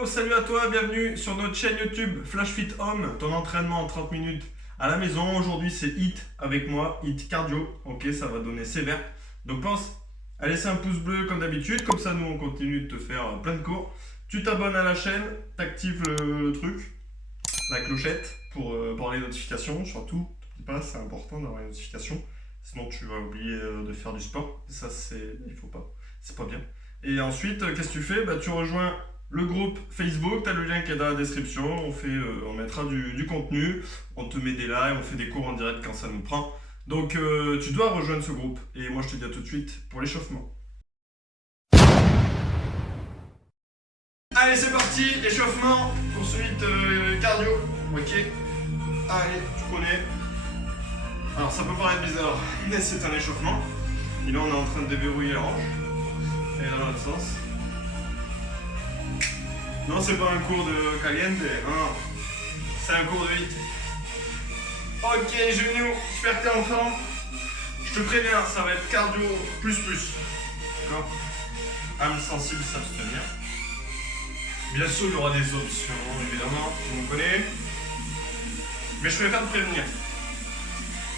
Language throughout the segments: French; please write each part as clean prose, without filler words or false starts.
Yo, salut à toi, bienvenue sur notre chaîne YouTube Flash Fit Home, ton entraînement en 30 minutes à la maison. Aujourd'hui c'est HIIT avec moi, HIIT cardio, ok, ça va donner sévère. Donc pense à laisser un pouce bleu comme d'habitude, comme ça nous on continue de te faire plein de cours. Tu t'abonnes à la chaîne, t'actives le truc, la clochette pour avoir les notifications, surtout, n'oublie pas, c'est important d'avoir les notifications, sinon tu vas oublier de faire du sport, ça il faut pas, c'est pas bien. Et ensuite, qu'est-ce que tu fais? Tu rejoins le groupe Facebook, tu as le lien qui est dans la description, on mettra du contenu, on te met des lives, on fait des cours en direct quand ça nous prend. Donc tu dois rejoindre ce groupe. Et moi je te dis à tout de suite pour l'échauffement. Allez c'est parti, échauffement, poursuite cardio, ok. Allez, tu connais. Alors ça peut paraître bizarre, mais c'est un échauffement. Et là on est en train de déverrouiller la hanche. Et dans l'autre sens. Non, c'est pas un cours de caliente, non, c'est un cours de HIIT. Ok, genoux, j'espère que t'es en forme. Je te préviens, ça va être cardio plus. D'accord? Âme sensible, s'abstenir. Bien sûr, il y aura des options, évidemment, tu me connais. Mais je préfère te prévenir.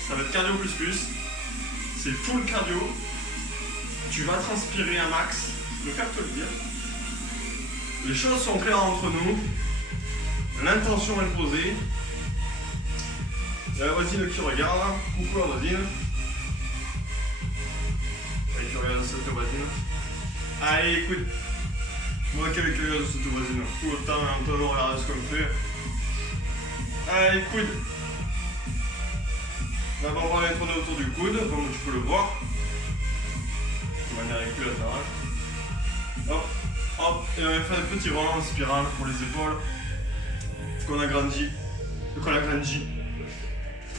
Ça va être cardio plus. C'est full cardio. Tu vas transpirer un max, je préfère te le dire. Les choses sont claires entre nous. L'intention est posée. Il y a la voisine qui regarde. Coucou la voisine. Et qui regarde cette voisine. Allez, écoute. Moi qui regarde cette voisine. Tout le temps, un peu regarde ce qu'on fait. Allez, coude. D'abord, on va les tourner autour du coude, comme tu peux le voir. De manière équilatérale. Hop, et on va faire des petits rangs en spirale pour les épaules. Qu'on agrandit. Comme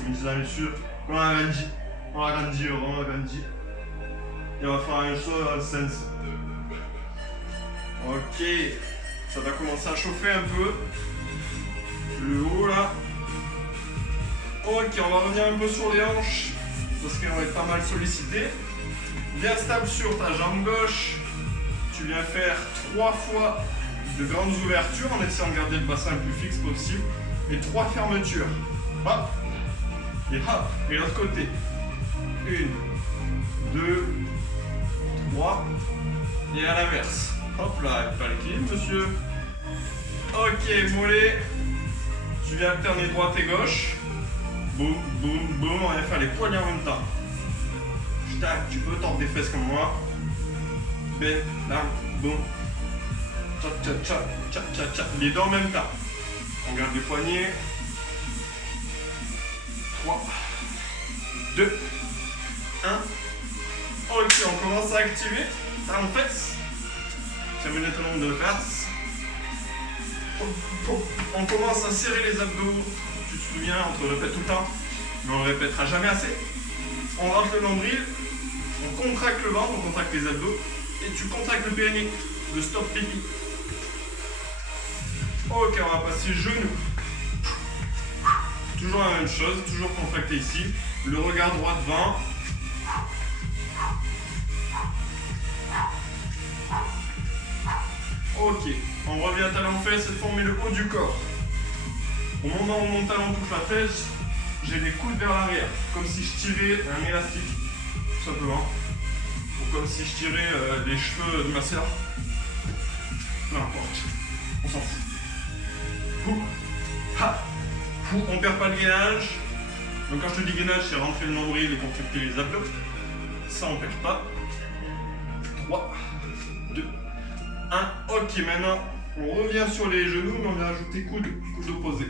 ils disent la mesure. On agrandit. Et on va faire la même chose dans le sens. Ok. Ça va commencer à chauffer un peu. Le haut là. Ok, on va revenir un peu sur les hanches. Parce qu'on va être pas mal sollicité. Bien stable sur ta jambe gauche. Tu viens faire 3 fois de grandes ouvertures en essayant de garder le bassin le plus fixe possible. Et 3 fermetures. Hop. Et hop. Et l'autre côté. 1, 2, 3. Et à l'inverse. Hop là, pas l'équilibre, monsieur. Ok, mollet. Tu viens alterner droite et gauche. Boum, boum, boum. On va faire les poignets en même temps. Tac, tu peux tordre des fesses comme moi. Ben, là, boum. Tcha. Les deux en même temps. On garde les poignets. 3, 2, 1. Ok, on commence à activer. Ça en fesses. Ça me net le nombre de fesses. On commence à serrer les abdos. Tu te souviens, on te le répète tout le temps, mais on le répétera jamais assez. On rentre le nombril. On contracte le ventre, on contracte les abdos et tu contractes le périnée, le stop pipi. Ok, on va passer genou. Toujours la même chose, toujours contracté ici. Le regard droit devant. Ok, on revient talon-fesse, cette fois on met le haut du corps. Au moment où mon talon touche la fesse, j'ai les coudes vers l'arrière, comme si je tirais un élastique. Tout simplement. Ou comme si je tirais les cheveux de ma sœur. N'importe. On s'en fout. Pou. Ha. Pou. On perd pas le gainage. Donc quand je te dis gainage, c'est rentrer le nombril et contracter les abdos. Ça on perd pas. 3, 2, 1. Ok, maintenant on revient sur les genoux, mais on vient ajouter coude opposé.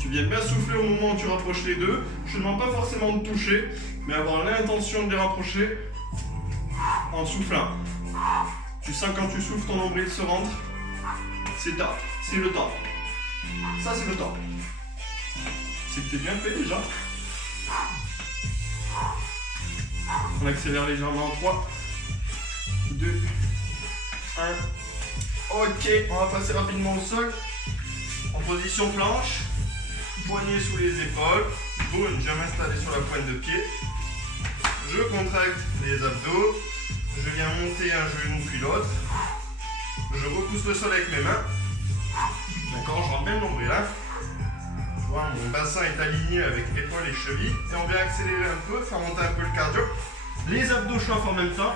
Tu viens bien souffler au moment où tu rapproches les deux. Je ne demande pas forcément de toucher, mais avoir l'intention de les rapprocher en soufflant. Tu sens quand tu souffles, ton nombril se rentre. C'est top, c'est le top. Ça, c'est le top. C'est que t'es bien fait déjà. On accélère légèrement en 3, 2, 1. Ok, on va passer rapidement au sol. En position planche. Poignets sous les épaules, boum, je viens m'installer sur la pointe de pied, je contracte les abdos, je viens monter un genou puis l'autre, Je repousse le sol avec mes mains. D'accord, je rentre bien le nombril là. Je vois mon bassin est aligné avec épaules et chevilles. Et on vient accélérer un peu, faire monter un peu le cardio. Les abdos chauffent en même temps.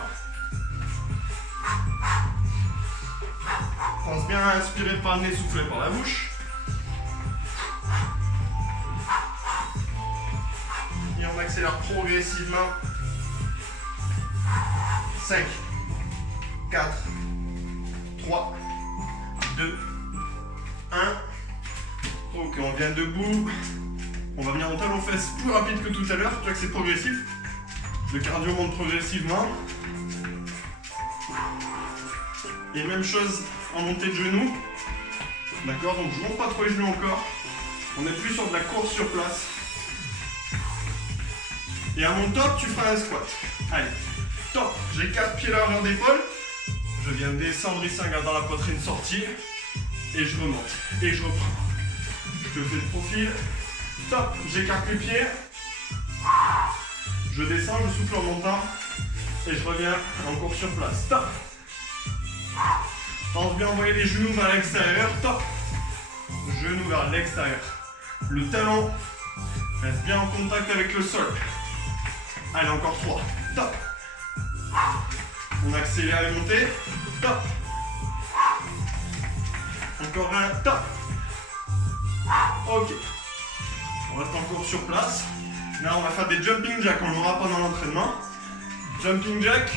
Pense bien à inspirer par le nez, souffler par la bouche. Et on accélère progressivement. 5, 4, 3, 2, 1. Ok, on vient debout. On va venir en talon fesses plus rapide que tout à l'heure. Tu vois que c'est progressif. Le cardio monte progressivement. Et même chose en montée de genoux. D'accord, donc je monte pas trop les genoux encore. On est plus sur de la course sur place. Et à mon top, tu feras un squat. Allez, top. J'ai 4 pieds largeur d'épaule. Je viens descendre ici en gardant la poitrine sortie. Et je remonte. Et je reprends. Je te fais le profil. Top. J'écarte les pieds. Je descends, je souffle en montant. Et je reviens encore sur place. Top. Pense bien envoyer les genoux vers l'extérieur. Top. Genoux vers l'extérieur. Le talon reste bien en contact avec le sol. Allez, encore 3. Top. On accélère les montées. Top. Encore un. Top. Ok. On reste encore sur place. Là, on va faire des jumping jacks. On l'aura pendant l'entraînement. Jumping jack.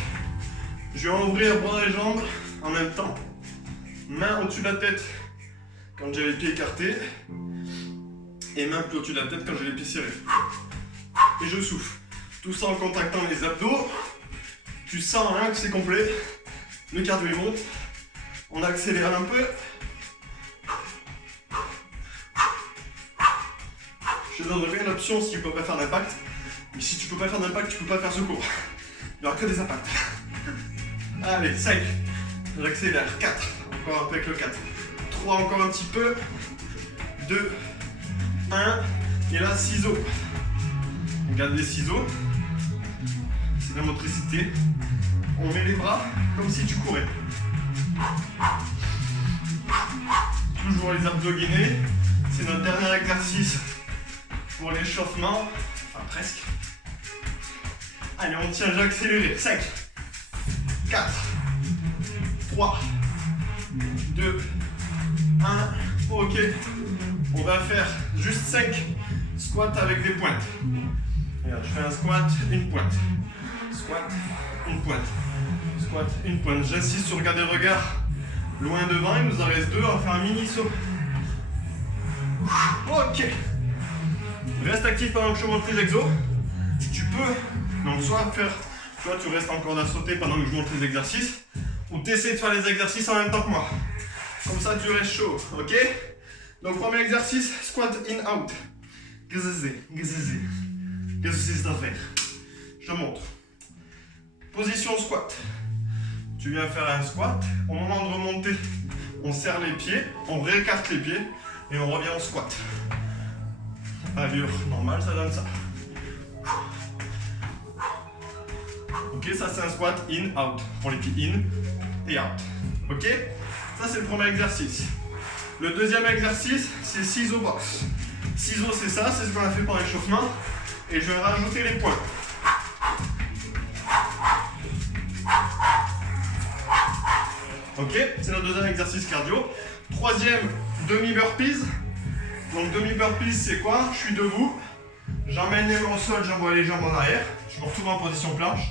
Je vais ouvrir bras et jambes en même temps. Main au-dessus de la tête quand j'ai les pieds écartés. Et main plus au-dessus de la tête quand j'ai les pieds serrés. Et je souffle. Tout ça en contactant les abdos. Tu sens que c'est complet. Le cardio il monte. On accélère un peu. Je te donnerai une option si tu ne peux pas faire d'impact. Mais si tu ne peux pas faire d'impact, tu ne peux pas faire ce cours. Il n'y aura que des impacts. Allez, 5. J'accélère. 4. Encore un peu avec le 4. 3, encore un petit peu. 2. 1. Et là, ciseaux. On garde les ciseaux. C'est la motricité. On met les bras comme si tu courais. Toujours les abdos gainés. C'est notre dernier exercice pour l'échauffement. Enfin, presque. Allez, on tient, j'ai accéléré. 5, 4, 3, 2, 1. Ok. On va faire juste 5 squats avec des pointes. Regarde, je fais un squat, une pointe. Squat, une pointe. Squat, une pointe. J'insiste sur garder le regard loin devant. Il nous en reste 2. On va faire un mini saut. Ok. Reste actif pendant que je monte les exos. Tu peux, donc soit faire, soit tu restes encore à sauter pendant que je monte les exercices, ou tu essaies de faire les exercices en même temps que moi. Comme ça tu restes chaud, ok? Donc premier exercice, squat in out. Qu'est-ce que c'est à faire? Je te montre. Position squat. Tu viens faire un squat. Au moment de remonter, on serre les pieds, on réécarte les pieds et on revient au squat. Allure normale, ça donne ça. Ok, ça c'est un squat in, out. Pour les pieds in et out. Ok? Ça c'est le premier exercice. Le deuxième exercice, c'est ciseaux box. Ciseaux, c'est ça, c'est ce qu'on a fait pour l'échauffement. Et je vais rajouter les points. Ok, c'est notre deuxième exercice cardio. Troisième, demi-burpees. Donc demi-burpees, c'est quoi? Je suis debout. J'emmène les mains au sol, j'envoie les jambes en arrière. Je me retrouve en position planche.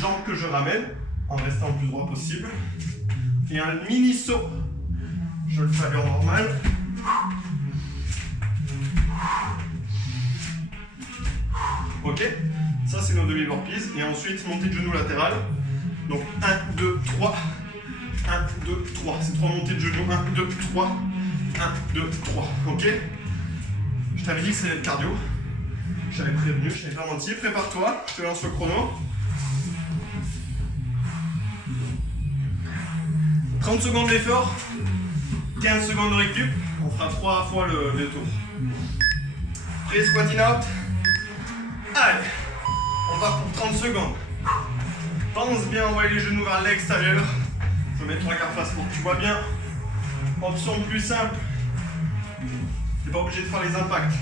Jambes que je ramène en restant le plus droit possible. Et un mini saut. Je le fais à l'heure normale. Ok, ça c'est nos demi-burpees. Et ensuite, montée de genoux latérale. Donc 1, 2, 3. 1, 2, 3. C'est 3 montées de genoux. 1, 2, 3. 1, 2, 3. Ok? Je t'avais dit que c'était le cardio. Je t'avais prévenu, je t'avais pas menti. Prépare-toi, je te lance le chrono. 30 secondes d'effort. 15 secondes de récup. On fera 3 fois le tour. Prêt, squat in out. Allez, on part pour 30 secondes. Pense bien, envoyer les genoux vers l'extérieur. Je vais mettre 3 quarts face pour que tu vois bien. Option plus simple. Tu n'es pas obligé de faire les impacts.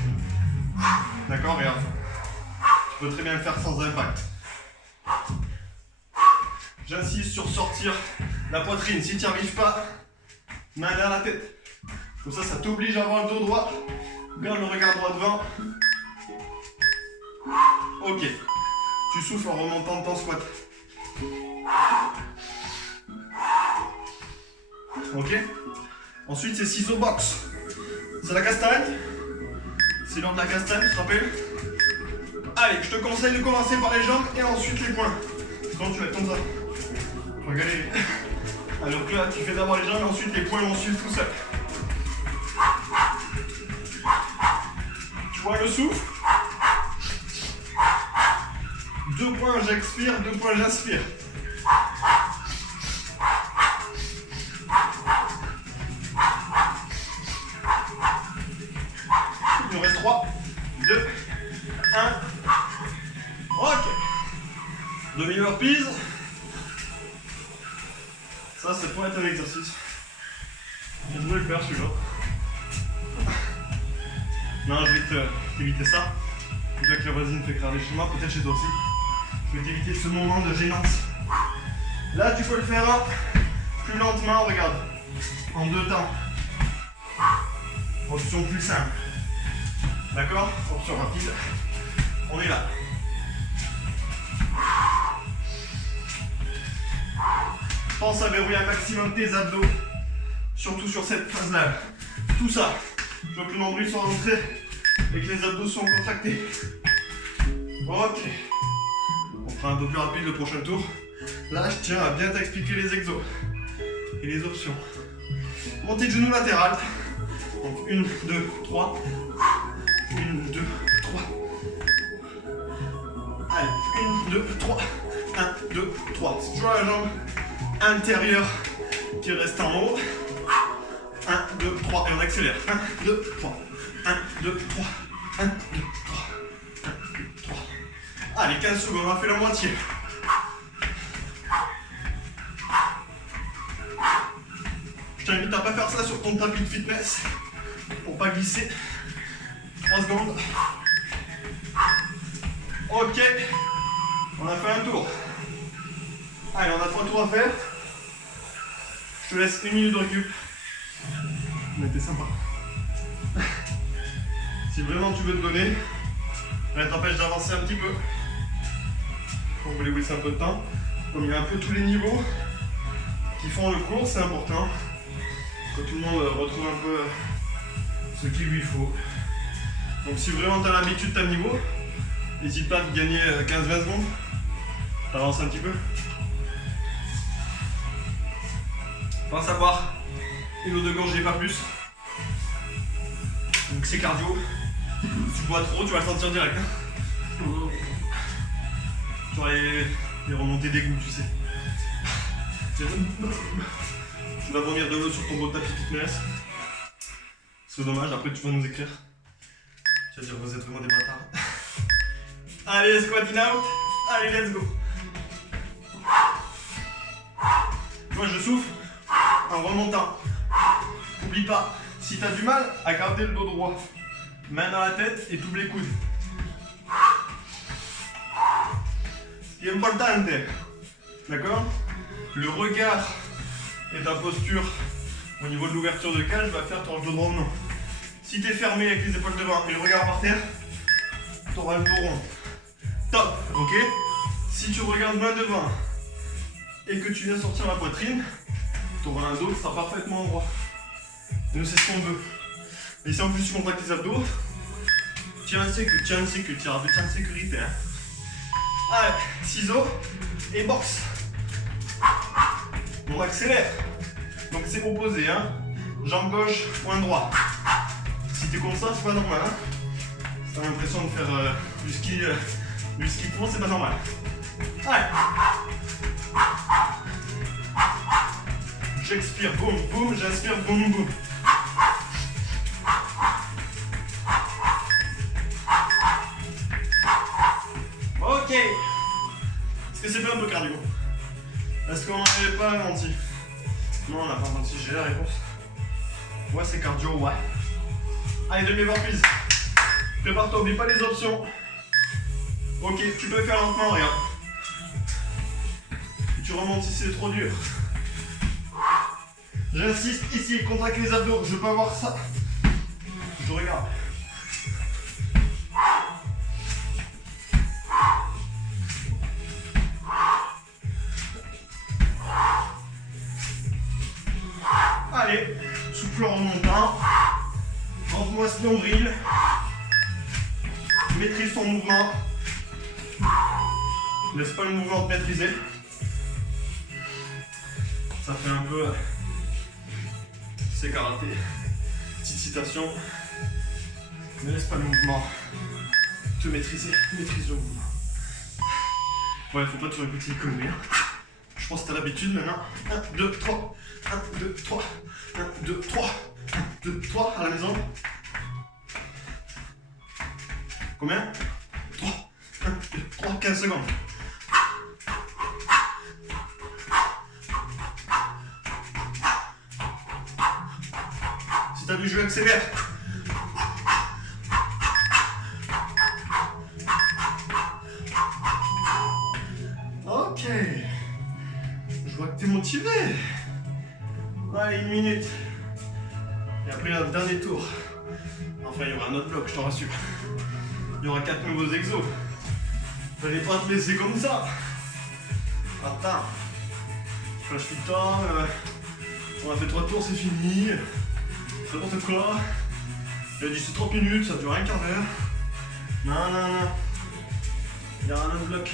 D'accord, regarde. Tu peux très bien le faire sans impact. J'insiste sur sortir la poitrine. Si tu n'y arrives pas, main derrière la tête. Comme ça t'oblige à avoir le dos droit. Garde le regard droit devant. Ok. Tu souffles en remontant ton squat. Ok. Ensuite, c'est ciseaux box. C'est la castagne. C'est l'heure de la castagne, tu te rappelles? Allez, je te conseille de commencer par les jambes et ensuite les poings. Sinon, tu vas être comme ça. Tu vas galérer. Alors que là, tu fais d'abord les jambes et ensuite les poings vont suivre tout seul. Tu vois le souffle? 2 points, j'expire, 2 points, j'inspire. Il nous reste 3, 2, 1. Ok. Demi-burpees. Ça, c'est pour être un exercice. Je vais le faire celui-là. Non, je vais t'éviter ça. Déjà que la voisine fait cramer chez moi, peut-être chez toi aussi. Je vais t'éviter ce moment de gênance. Là, tu peux le faire plus lentement, regarde. En 2 temps. Option plus simple. D'accord? Option rapide. On est là. Pense à verrouiller un maximum tes abdos. Surtout sur cette phase-là. Tout ça. Je veux que le nombril soit rentré et que les abdos sont contractés. Ok. On fera un peu plus rapide le prochain tour. Là, je tiens à bien t'expliquer les exos et les options. Montée de genou latéral. Donc 1, 2, 3. 1, 2, 3. Allez, 1, 2, 3. 1, 2, 3. C'est toujours la jambe intérieure qui reste en haut. 1, 2, 3. Et on accélère. 1, 2, 3. 1, 2, 3. 1, 2, 3. 1, 2, 3. Allez, 15 secondes, on a fait la moitié. Je t'invite à pas faire ça sur ton tapis de fitness pour pas glisser. 3 secondes. Ok. On a fait un tour. Allez, on a 3 tours à faire. Je te laisse 1 minute de récup. Mais t'es sympa. Si vraiment tu veux te donner, rien t'empêche d'avancer un petit peu. On va laisser un peu de temps. Comme il y a un peu tous les niveaux qui font le cours, c'est important. Que tout le monde retrouve un peu ce qu'il lui faut. Donc si vraiment tu as l'habitude de ta niveau, n'hésite pas à gagner 15-20 secondes. T'avances un petit peu. Pense à boire une ou 2 gorgées, pas plus. Donc c'est cardio. Si tu bois trop, tu vas le sentir direct. Tu auras les remontées d'égout, tu sais. Tu vas vomir de l'eau sur ton beau tapis fitness. C'est dommage, après tu vas nous écrire. Tu vas dire vous êtes vraiment des bâtards. Allez, squatting out. Allez, let's go. Moi je souffle en remontant. N'oublie pas, si tu as du mal à garder le dos droit, main dans la tête et double les coudes. Ce qui est important, d'accord? Le regard et ta posture au niveau de l'ouverture de cage va faire ton dos droit ou non. Si tu es fermé avec les épaules devant et le regard par terre, tu auras le dos rond. Top, ok? Si tu regardes main devant et que tu viens sortir la poitrine, tu auras un dos qui sera parfaitement droit. Et nous, c'est ce qu'on veut. Et si en plus tu contractes tes abdos, tiens en sécurité, tu auras en sécurité. Hein. Allez, ciseaux et boxe. On accélère. Donc c'est opposé, hein. Jambe gauche, poing droit. Si t'es comme ça, c'est pas normal. Hein. Si t'as l'impression de faire du ski court, c'est pas normal. Allez. J'expire, boum, boum, j'inspire, boum, boum. Ok. Est-ce que c'est fait un peu cardio? Est-ce qu'on n'en avait pas menti? Non, on n'a pas menti, j'ai la réponse. Ouais, c'est cardio, ouais. Allez, demi-burpees. Prépare-toi, oublie pas les options. Ok, tu peux faire lentement, regarde. Tu remontes si c'est trop dur. J'insiste ici, contracte les abdos, je veux pas voir ça. Je te regarde. Allez, souffle en remontant. Rentre-moi ce nombril. Maîtrise ton mouvement. Laisse pas le mouvement te maîtriser. Ça fait un peu... c'est karaté. Petite citation. Ne laisse pas le mouvement te maîtriser. Maîtrise le mouvement. Ouais, faut pas te répéter les conneries. Je pense que t'as l'habitude maintenant. 1, 2, 3. 1, 2, 3. 1, 2, 3. 1, 2, 3 à la maison. Combien? 3. 1, 2, 3, 15 secondes. Si t'as du jeu, accélère. Ok. Je vois que t'es motivé. Allez, 1 minute. Et après, un dernier tour. Enfin, il y aura un autre bloc, je t'en rassure. Il y aura 4 nouveaux exos. Fallait pas te laisser comme ça. Attends. Flash fit on. On a fait 3 tours, c'est fini. C'est n'importe quoi. Il a dit c'est 30 minutes, ça dure un quart d'heure. Non, non, non. Il y aura un autre bloc.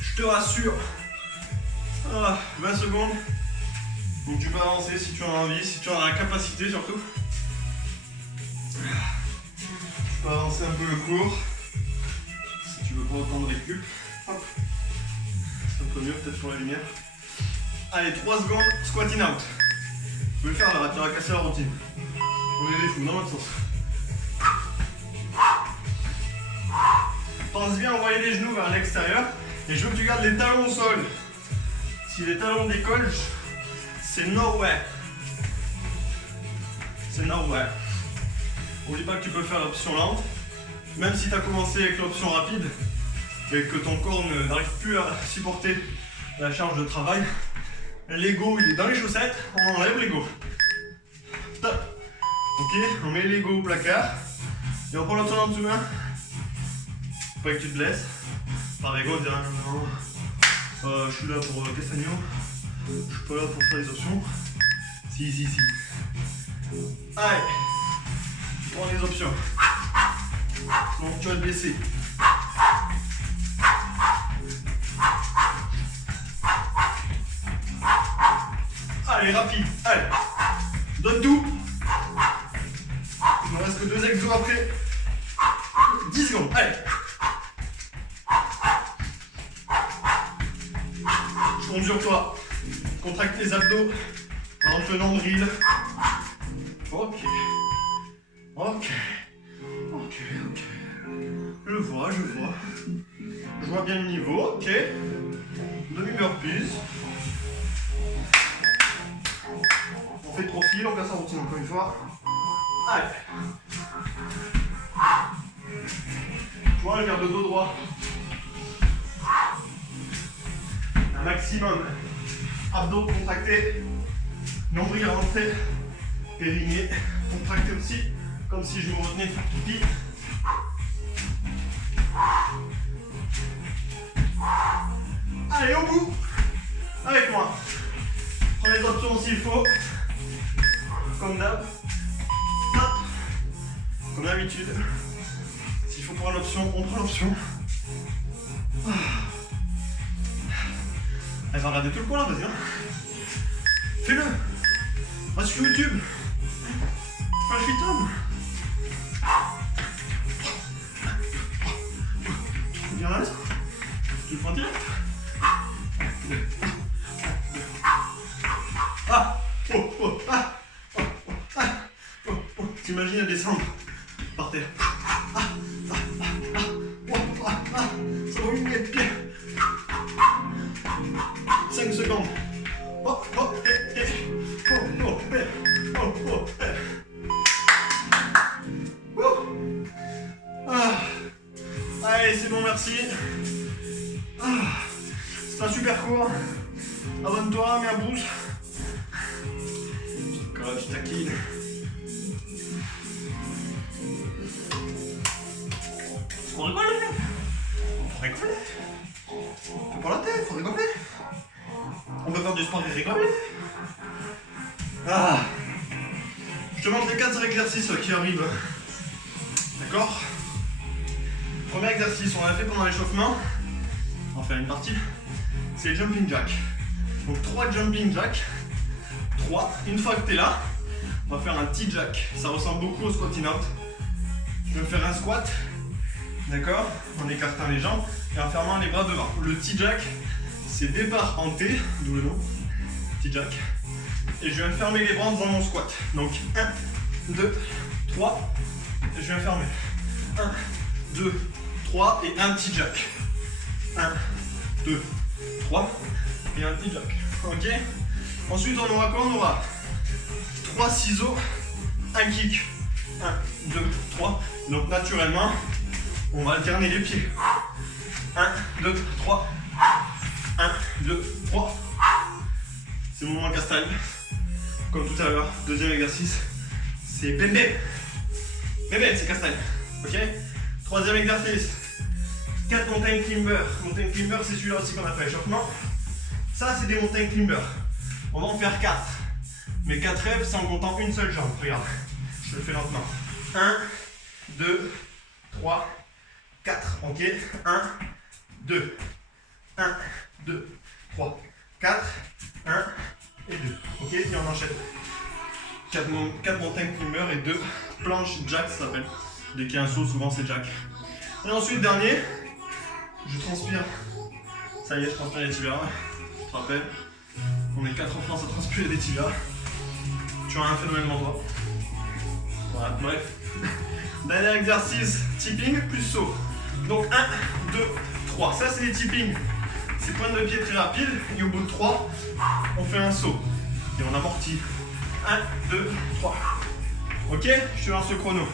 Je te rassure. 20 secondes. Donc tu peux avancer si tu en as envie, si tu en as la capacité surtout. Tu peux avancer un peu le cours. Si tu veux pas autant de récup. Hop. C'est un peu mieux peut-être pour la lumière. Allez, 3 secondes, squatting out. Tu peux le faire là, tu vas casser la routine. On est des fous, dans l'autre sens. Pense bien à envoyer les genoux vers l'extérieur. Et je veux que tu gardes les talons au sol. Si les talons décollent, c'est nowhere. C'est nowhere. N'oublie pas que tu peux faire l'option lente. Même si tu as commencé avec l'option rapide et que ton corps n'arrive plus à supporter la charge de travail, l'ego il est dans les chaussettes, on enlève l'ego. Stop. Ok, on met l'ego au placard et on prend l'option en dessous main. Faut pas que tu te blesses. Par ego, on dirait non, je suis là pour Castagno, je suis pas là pour faire les options. Si. Allez, tu prends les options. Donc tu vas te blesser. Allez, rapide, allez. Donne tout. Il ne reste que 2 exos après. 10 secondes, allez. Je compte sur toi. Contracte les abdos. Rentre le nombril. Ok. Je vois. Je vois bien le niveau, ok. Demi-burpees. On fait trop fil, on casse la routine encore une fois. Allez. Tu vois, je garde le dos droit. Un maximum. Abdos contractés. Nombril rentré. Périnée contracté aussi. Comme si je me retenais de faire pipi. Allez, au bout. Avec moi. Prends les options s'il faut. Comme d'hab. Hop. Comme d'habitude. S'il faut prendre l'option, on prend l'option. Elle va regarder tout le coin là, vas-y. Hein. Fais-le. Va sur YouTube. Flash fit on. Viens là. Tu le fais en direct. T'imagines à descendre par terre. Allez, c'est bon, merci. C'est un super cours. Abonne-toi, mets un pouce. Quand tu taquines. Faut rigoler. Faut rigoler. Faut pas la tête, faut rigoler. On peut faire du sport et rigoler. Je te montre les 4 exercices qui arrivent. D'accord? Premier exercice, on l'a fait pendant l'échauffement. On va faire une partie. C'est le jumping jack. Donc 3 jumping jack. 3. Une fois que tu es là, on va faire un T-jack. Ça ressemble beaucoup au squatting out. Je vais faire un squat. D'accord? En écartant les jambes et en fermant les bras devant. Le T-jack, c'est départ en T, d'où le nom. T-jack. Et je viens fermer les bras dans mon squat. Donc 1, 2, 3. Et je viens fermer. 1, 2, 3 et un T-jack. 1, 2, 3 et un T-jack. Ok? Ensuite, on aura quoi? On aura 3 ciseaux, un kick. 1, 2, 3. Donc naturellement, on va alterner les pieds. 1, 2, 3. 1, 2, 3. C'est le mouvement castagne. Comme tout à l'heure, deuxième exercice, c'est bébé. Bébé, c'est castagne. Ok? Troisième exercice, 4 mountain climbers. Mountain climber, c'est celui-là aussi qu'on a fait échauffement. Ça, c'est des mountain climbers. On va en faire 4. Mais 4 rêves, c'est en comptant une seule jambe. Regarde, je le fais lentement. 1, 2, 3, 4. Ok? 1, 2, 1, 2, 3, 4, 1 et 2. Ok? Et on enchaîne. 4 mountain climbers et 2 planches jack, ça s'appelle. Dès qu'il y a un saut, souvent c'est jack. Et ensuite, dernier, je transpire. Ça y est, je transpire les tibias. Tu te rappelles? On est 4 en France à transpirer des tibias. Tu as un phénomène devant toi. Voilà, bref. Dernier exercice, tipping plus saut. Donc 1, 2, 3. Ça, c'est les tipping. C'est pointe de pied très rapide. Et au bout de 3, on fait un saut. Et on amortit. 1, 2, 3. Ok? Je te lance le chrono.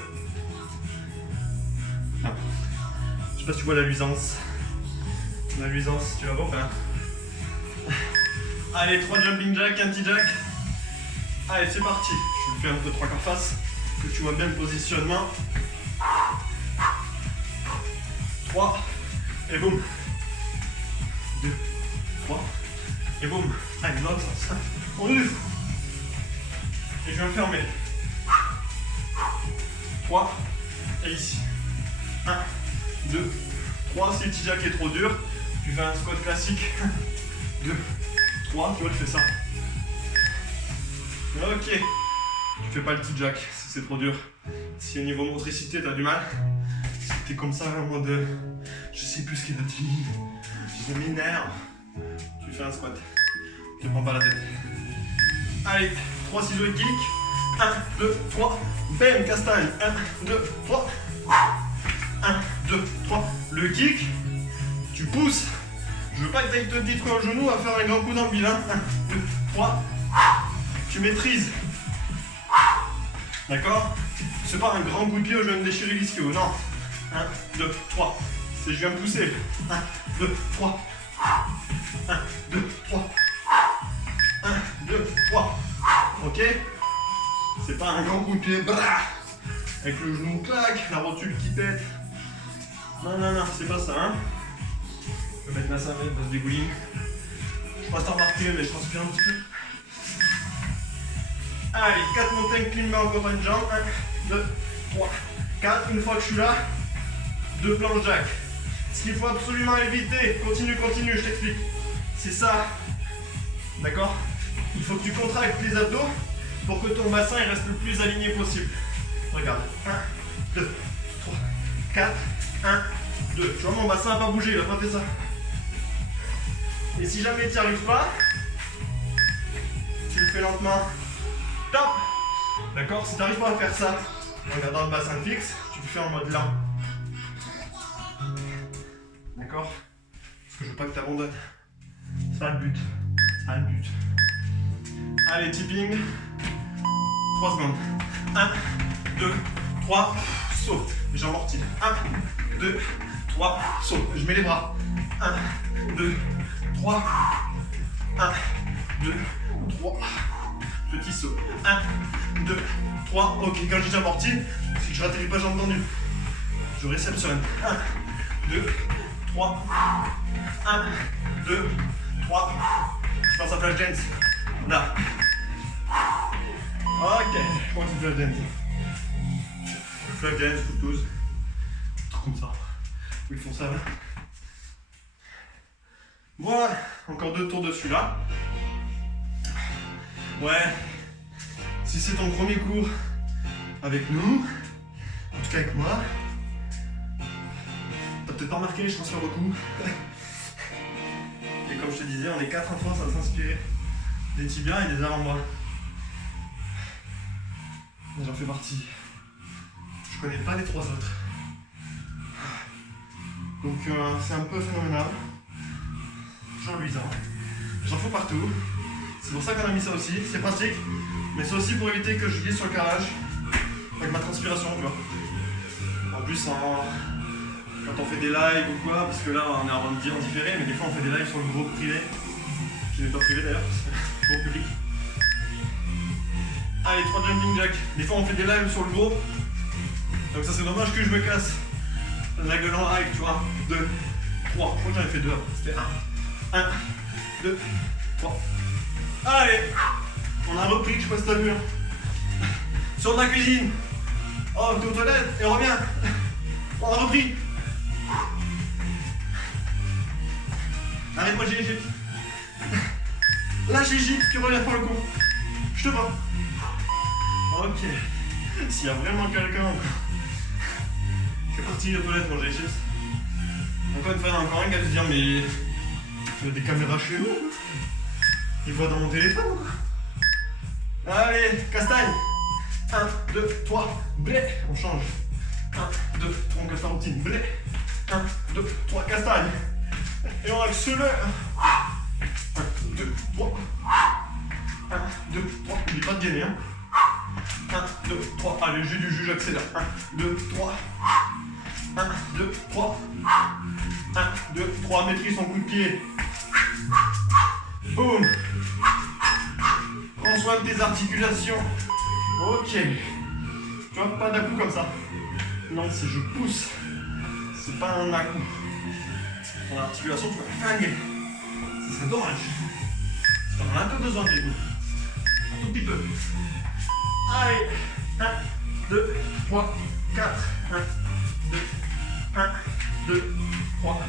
Je sais pas si tu vois la luisance. La luisance, tu la vois pas? Allez, 3 jumping jack, un T-jack. Allez, c'est parti. Je te fais un peu 3 quarts face, que tu vois bien le positionnement. 3, et boum. 2, 3, et boum. Allez, dans l'autre sens. On est fou. Et je viens fermer. 3, et ici. 1, 2, 3. Si le T-jack est trop dur, tu fais un squat classique. 2, 3, tu vois, tu fais ça. Ok. Tu fais pas le T-jack si c'est trop dur. Si au niveau motricité t'as du mal, si t'es comme ça en mode je sais plus ce qu'il a dit, je m'énerve, tu fais un squat. Tu te prends pas la tête. Allez, 3 ciseaux et kick. 1, 2, 3. Bam, castagne. 1, 2, 3. 1, 2, 3. Le kick, tu pousses. Je veux pas que tu ailles te détruire le genou à faire un grand coup d'ambil. 1, 2, 3. Tu maîtrises. D'accord? C'est pas un grand coup de pied où je viens de déchirer l'ischio. Non. 1, 2, 3. C'est je viens pousser. 1, 2, 3. 1, 2, 3. 1, 2, 3. Ok? C'est pas un grand coup de pied. Brrr, avec le genou claque, la rotule qui pète. Non, non, non, c'est pas ça. Hein? Je vais mettre ma serviette, base dégouline. Je passe t'en remarquer, mais je transpire un petit peu. Allez, 4 montagnes climber encore une jambe. 1, 2, 3, 4. Une fois que je suis là, 2 planches jack. Ce qu'il faut absolument éviter, continue, continue, je t'explique. C'est ça. D'accord? Il faut que tu contractes les abdos pour que ton bassin il reste le plus aligné possible. Regarde. 1, 2, 3, 4, 1, 2. Tu vois, mon bassin n'a pas bougé, il n'a pas fait ça. Et si jamais tu n'y arrives pas, tu le fais lentement. Top! D'accord? Si tu n'arrives pas à faire ça, en gardant le bassin fixe, tu le fais en mode lent. D'accord? Parce que je veux pas que tu abandonnes. C'est pas le but. C'est pas le but. Allez, tipping. 3 secondes. 1, 2, 3, saute. J'amortis. 1, 2, 3, saut, je mets les bras. 1, 2, 3. 1, 2, 3. Petit saut. 1, 2, 3. Ok, quand je dis amorti, c'est que je n'atterris pas jambes tendues. Je réceptionne. 1, 2, 3. 1, 2, 3. Je passe à flash dance. Là. Ok, je continue flash dance. Flash dance, couteuse. Comme ça. Ils font ça là. Voilà, encore 2 tours dessus là. Ouais, si c'est ton premier cours avec nous, en tout cas avec moi, t'as peut-être pas remarqué, je transfère beaucoup. Et comme je te disais, on est 4 en France à s'inspirer des tibias et des avant-bras. J'en fais partie. Je connais pas les 3 autres. Donc c'est un peu phénoménal. Toujours luisant. J'en fous partout. C'est pour ça qu'on a mis ça aussi. C'est pratique. Mais c'est aussi pour éviter que je glisse sur le carrelage avec ma transpiration, tu vois. En plus, quand on fait des lives ou quoi, parce que là on est en différé, mais des fois on fait des lives sur le groupe privé. Je n'ai pas privé d'ailleurs, c'est groupe public. Allez, 3 jumping jacks. Des fois on fait des lives sur le groupe. Donc ça c'est dommage que je me casse la gueule en live, tu vois. 2, 3. Je crois que j'en ai fait 2 avant. C'était 1, 2, 3. Allez, on a repris, je sais pas si t'as vu. Sur la cuisine. Oh, t'es aux toilettes et on revient. On a repris. Arrête-moi, j'ai l'Égypte. Lâche l'Égypte, tu reviens pour le coup. Je te vois. Ok. S'il y a vraiment quelqu'un qui est parti aux toilettes manger les chips. Encore une fois, encore un gars se dire, mais il y a des caméras chez nous. Il voit dans mon téléphone ou quoi? Allez, castagne. 1, 2, 3, blé. On change. 1, 2, 3, on casse la routine. Blé. 1, 2, 3, castagne. Et on accélère. 1, 2, 3. 1, 2, 3. N'oublie pas de gagner. 1, 2, 3. Allez, j'ai du jus, j'accélère. 1, 2, 3. 1, 2, 3. 1, 2, 3. Maîtrise son coup de pied. Boum. Prends soin de tes articulations. Ok. Tu vois, pas d'un coup comme ça. Non, c'est je pousse. C'est pas un à-coup. Ton articulation, tu vas flinguer. Ce serait dommage. Tu en as un peu besoin des coups. Un tout petit peu. Allez. 1, 2, 3, 4. 1, 2, 1, 2, 3,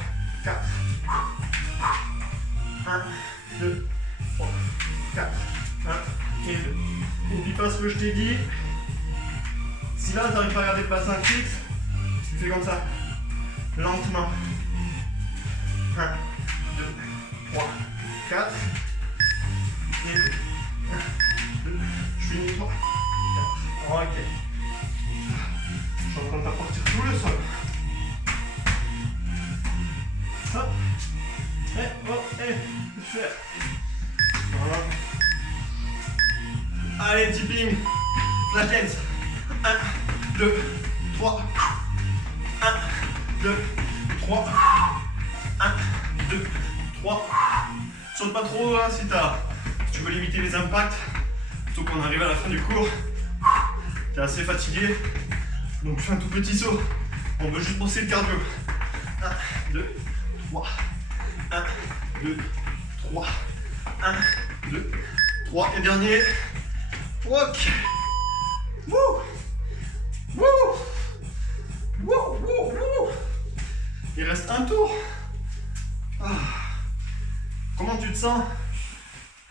4. 1, 2, 3, 4. 1 et 2. N'oublie pas ce que je t'ai dit. Si là, tu n'arrives pas à garder le bassin fixe, tu fais comme ça. Lentement. 1, 2, 3, 4. Et 2. 1, 2. Je finis 3, 4. Ok. Je suis en train de t'apporter tout le sol. Hop. Et oh, et faire. Voilà. Allez, tipping. Flash dance. 1, 2, 3. 1, 2, 3. 1, 2, 3. Saute pas trop hein, si tu veux limiter les impacts. Surtout qu'on arrive à la fin du cours. T'es assez fatigué. Donc fais un tout petit saut. On veut juste bosser le cardio. 1, 2, 3. 1, 2, 3. 1, 2, 3. Et dernier. Ok. Wouh. Wouh. Wouh, wouh, wouh. Il reste un tour. Ah. Comment tu te sens?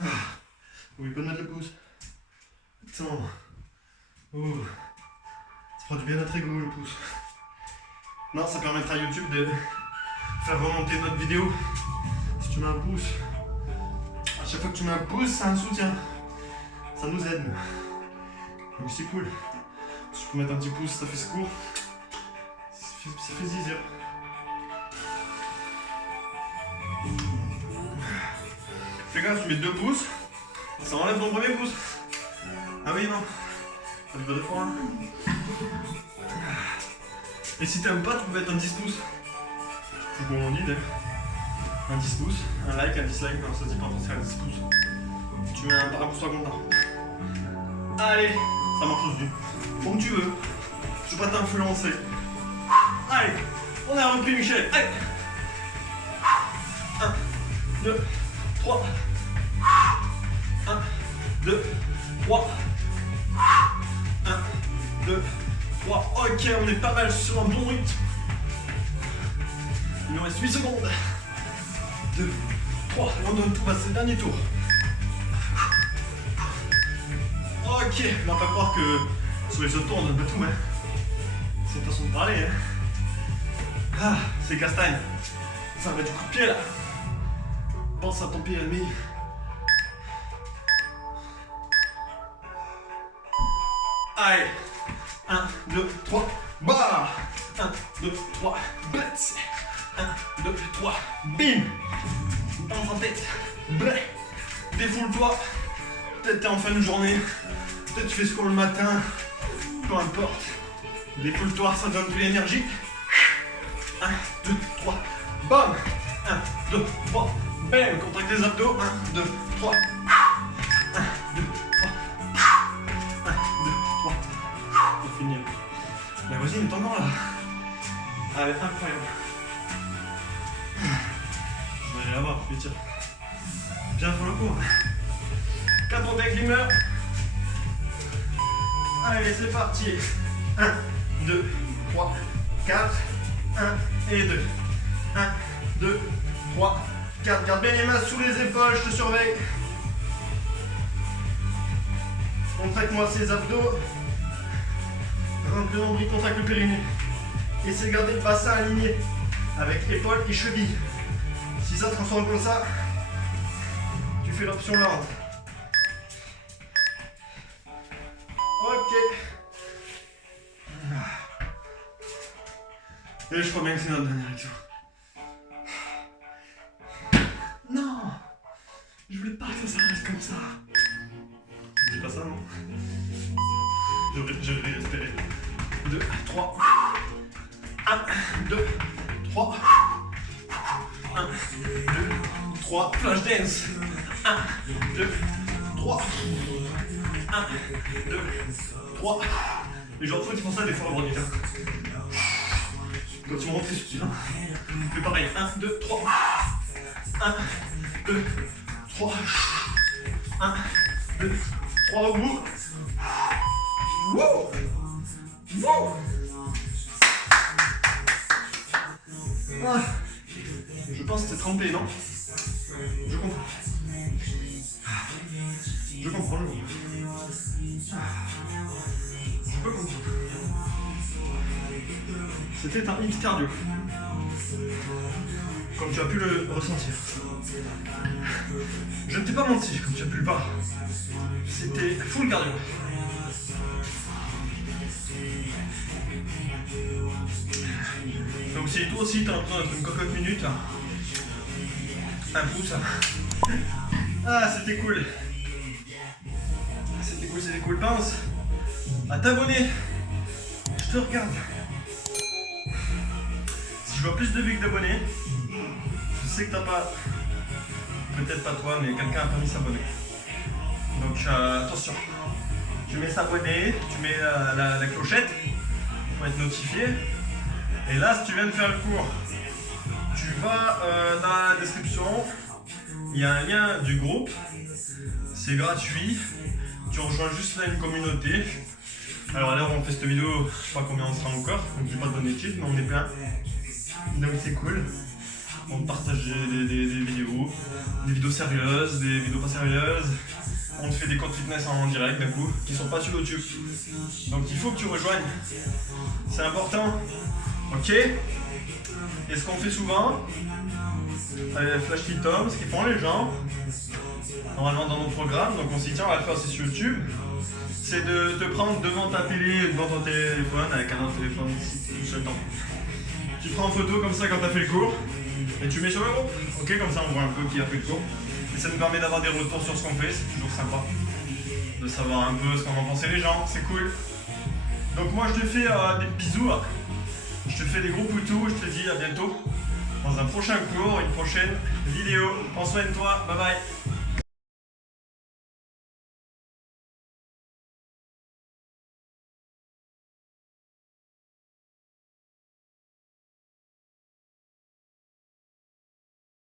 Ah. N'oublie pas de mettre le pouce. Attends. Oh. Ça fera du bien notre ego le pouce. Non, ça permettra à YouTube de faire remonter notre vidéo. Si tu mets un pouce, à chaque fois que tu mets un pouce, c'est un soutien. Ça nous aide. Donc c'est cool. Si je peux mettre un petit pouce, ça fait secours. Ça fait zizir. Fais gaffe, tu mets 2 pouces. Ça enlève ton premier pouce. Ah oui, non. Ça fait pas 2 fois. Hein. Et si t'aimes pas, tu peux mettre un 10 pouces. sais plus comment on dit d'ailleurs. Un 10 pouces, un like, un dislike, non ça dit pas c'est un 10 pouces. Tu mets un pouce à content. Allez, ça marche aussi. Comme tu veux. Je vais pas t'influencer. Allez, on a repris Michel. Allez. 1, 2, 3. 1, 2, 3. 1, 2, 3. Ok, on est pas mal sur un bon rythme. Il nous reste 8 secondes. 2, 3. On donne tout, passer le dernier tour. Ok, on va pas croire que sur les autres tours on donne pas tout, hein. C'est une façon de parler, hein. Ah, c'est castagne. Ça va du coup de pied là. Pense à ton pied ennemi. Allez, 1, 2, 3, bah 1, 2, 3, blitz 1, 2, 3, bim. Dans ta tête, blé. Défoule-toi. Peut-être t'es en fin de journée. Peut-être tu fais ce qu'on le matin. Peu importe. Défoule-toi, ça donne de l'énergie. 1, 2, 3, bam. 1, 2, 3, bam. Contracte les abdos. 1, 2, 3. 1, 2, 3. 1, 2, 3. On finit. La voisine est encore là. Elle est incroyable. Je vais aller la voir, je vais dire. Bien pour le coup. 4 avec l'humeur. Allez, c'est parti. 1, 2, 3, 4. 1 et 2. 1, 2, 3, 4. Garde bien les mains sous les épaules, je te surveille. Contracte-moi ces abdos. Rentre le nombril, contracte le périnée. Essaie de garder le bassin aligné avec épaules et chevilles. Si ça transforme comme ça, tu fais l'option lente. Ok. Et je crois bien que c'est notre dernière action. Non, je voulais pas que ça s'arrête comme ça. Je dis pas ça, non? Je vais respirer. 2, 3. 1, 2, 3. 1, 2, 3. Flash dance. 1, 2, 3. 1, 2, 3. Les gens de foot ils font ça des fois au bordel. Quand ils vont rentrer sur le fais pareil. 1, 2, 3. 1, 2, 3. 1, 2, 3 au bout. Wouh! Wouh! Ah. Je pense que c'est trempé, non? Je comprends. Je comprends. Je peux comprendre. C'était un hit cardio. Comme tu as pu le ressentir. Je ne t'ai pas menti, comme tu as pu le voir. C'était full cardio. Donc si toi aussi t'as besoin d'être une cocotte minute, un pouce. Ah c'était cool. C'était cool. Pense à t'abonner. Je te regarde. Si je vois plus de vues que d'abonnés, je sais que t'as pas, peut-être pas toi, mais quelqu'un a pas mis s'abonner. Donc attention. Tu mets s'abonner, tu mets la clochette pour être notifié. Et là, si tu viens de faire le cours, tu vas dans la description, il y a un lien du groupe, c'est gratuit, tu rejoins juste là une communauté. Alors là, on fait cette vidéo, je sais pas combien on sera encore, donc je vais pas te donner de titre, mais on est plein. Donc c'est cool, on partage des vidéos sérieuses, des vidéos pas sérieuses. On te fait des cours fitness en direct d'un coup, qui sont pas sur YouTube. Donc il faut que tu rejoignes, c'est important. Ok. Et ce qu'on fait souvent, Flash Fit Home, ce qu'ils font les gens, normalement dans nos programmes, donc on s'y tient, on va le faire aussi sur YouTube, c'est de te prendre devant ta télé, devant ton téléphone, avec un autre téléphone, tout seul temps. Tu prends en photo comme ça quand tu as fait le cours, et tu mets sur le groupe. Ok, comme ça on voit un peu qui a fait le cours. Et ça nous permet d'avoir des retours sur ce qu'on fait, c'est toujours sympa. De savoir un peu ce qu'en ont pensé les gens, c'est cool. Donc moi je te fais des bisous. Je te fais des gros poutous, je te dis à bientôt. dans un prochain cours, une prochaine vidéo. Prends soin de toi, bye bye.